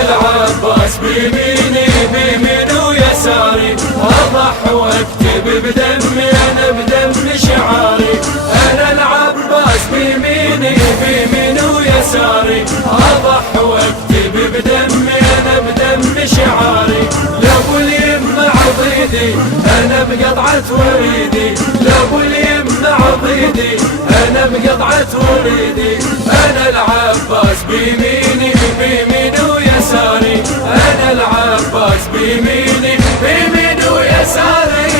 العباس بيميني بيمين ويساري، اضحي واكتب بدمي انا بدم شعاري. انا العباس بيميني بيمين ويساري، اضحي واكتب بدمي انا بدم شعاري. لابو اليم عضيدي انا بقطعة وريدي، لابو اليم عضيدي انا بقطعة وريدي. انا العباس بيميني بيمين ويساري، انا العباس بيميني بيمين ويساري.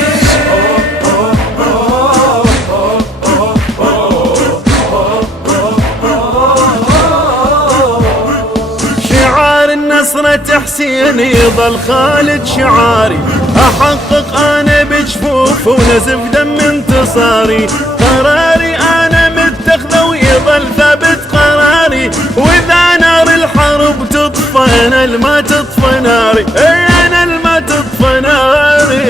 شعار النصرة تحسين يظل خالد شعاري، احقق انا بجفوف ونزف دم انتصاري. قراري انا متخذه ويظل ثابت قراري، واذا نار الحرب تطفى انا الما تطفى ناري، انا الما تطفى ناري.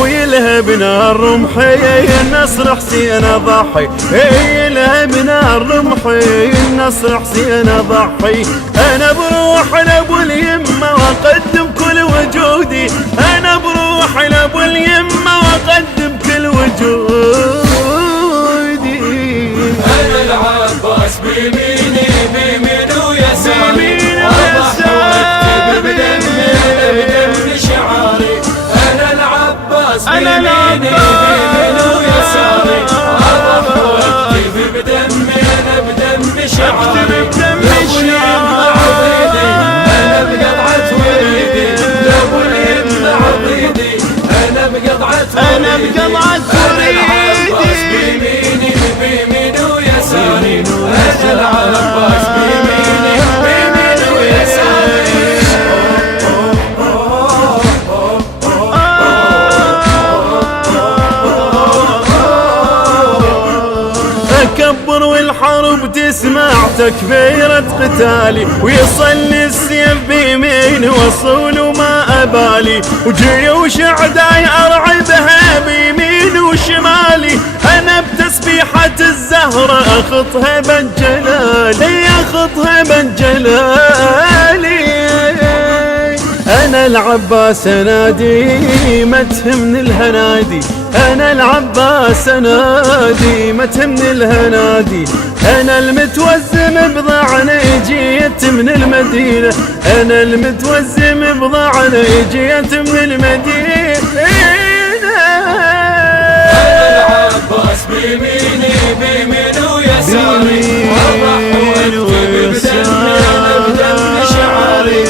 ويلهب نار رمحي النصر حسين اضحي، يلهب نار رمحي النصر حسين اضحي. انا بروح لابو اليمه واقدم كل وجودي، انا بروح لابو اليمه واقدم كل وجودي. انا العباس بيميني بيمين ويساري، اضحي واكتب بدمي انا بدم شعاري. انا العباس بيميني بيمين ويساري، اضحي واكتب بدمي انا بدم شعاري. لابو اليم عضيدي انا بقطعة وريدي، لابو اليم عضيدي انا بقطعة وريدي. انا العباس بيميني بيمين ويساري، انا العباس بيميني بيمين ويساري. اكبر والحرب تسمع تكبيرة قتالي، ويصلي السيف بيمين وصول وما ابالي، وجيوش اعداي ارعبها بيمين وشمالي. انا بتسبيحة الزهرة اخطها بنجلالي، اخطها بنجلالي. انا العباس انادي ما تهمني الهنادي، انا العباس انادي ما تهمني الهنادي. انا المتوزم بضاعنا جيت من المدينة، انا المتوزم بضاعنا جيت من المدينة. انا العباس بيميني بيمين ويساري، اضحي واكتب بدمي انا بدم شعاري.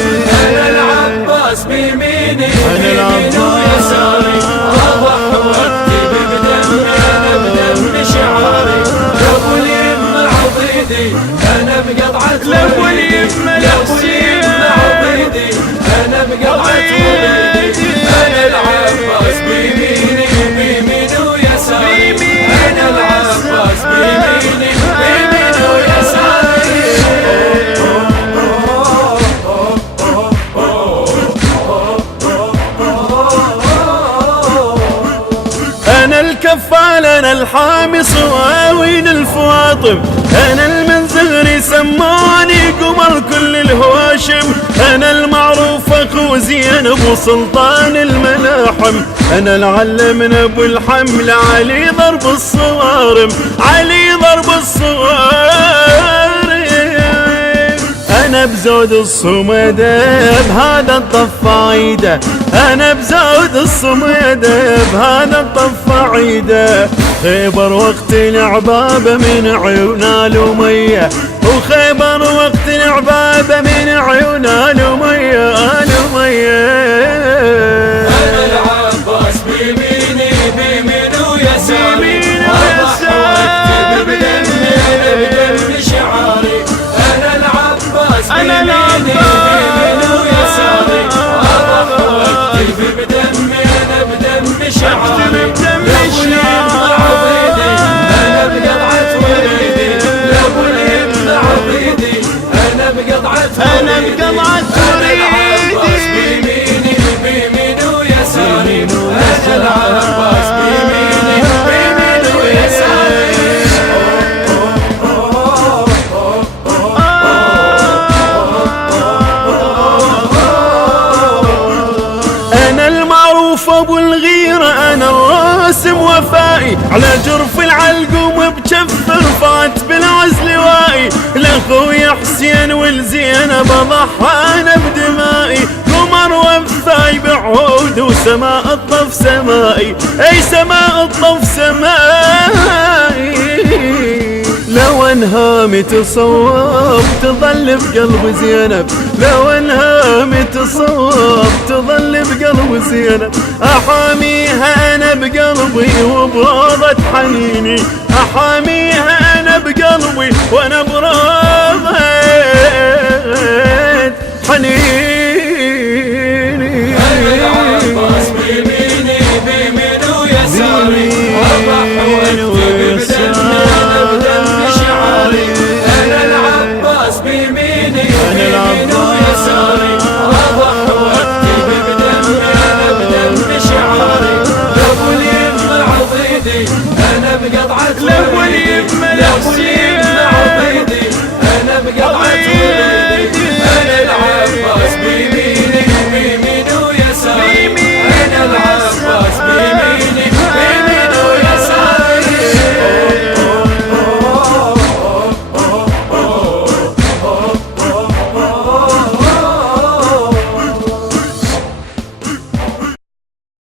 انا العباس بيميني بيمين ويساري، اضحي واكتب بدمي انا بدم شعاري. لابو اليم عضيدي انا بقطعة لابو اليم عضيدي انا بقطعة وريدي. انا العباس بيميني بيمين ويساري، انا العباس بيميني بيمين ويساري. انا الكفال انا الحامي صواوين الفواطم، انا المنزغري سماني قمر كل الهواشم. انا المعروف اخو زينب وسلطان الملاحم، انا العلم ابو الحمل علي ضرب الصوارم، علي ضرب الصوارم. انا بزود الصميدة بهذا الطف عيده، انا بزود الصميدة بهذا الطف عيده. خيبر وقت العبابة من عيون الأمية، وخيبر وقت العبابة من عيون الأمية الأمية. انا العباس بيميني بيمين ويساري، اضحي واكتب بدمي انا بدم شعاري. انا العباس بيميني بيمين ويساري، اضحي واكتب بدمي انا بدم شعاري. لابو اليم عضيدي انا بقطعة وريدي، لابو اليم عضيدي انا بقطعة وريدي. انا العباس بيميني بيمين ويساري، انا العباس معروف ابو الغيرة انا الراسم وفائي، على جرف العلقوم بجف رفعت بالعزل وائي، لاخوي حسين والزينب اضحى انا بدمائي، قمر وفاي بعود وسماء الطف سمائي، اي سماء الطف سمائي. لو انهامي تصوب تظل بقلب زينب، لو انهامي تصوب تظل بقلب زينب، احاميها انا بقلبي وبروضة حنيني، احاميها انا بقلبي وانا بروضة حنيني.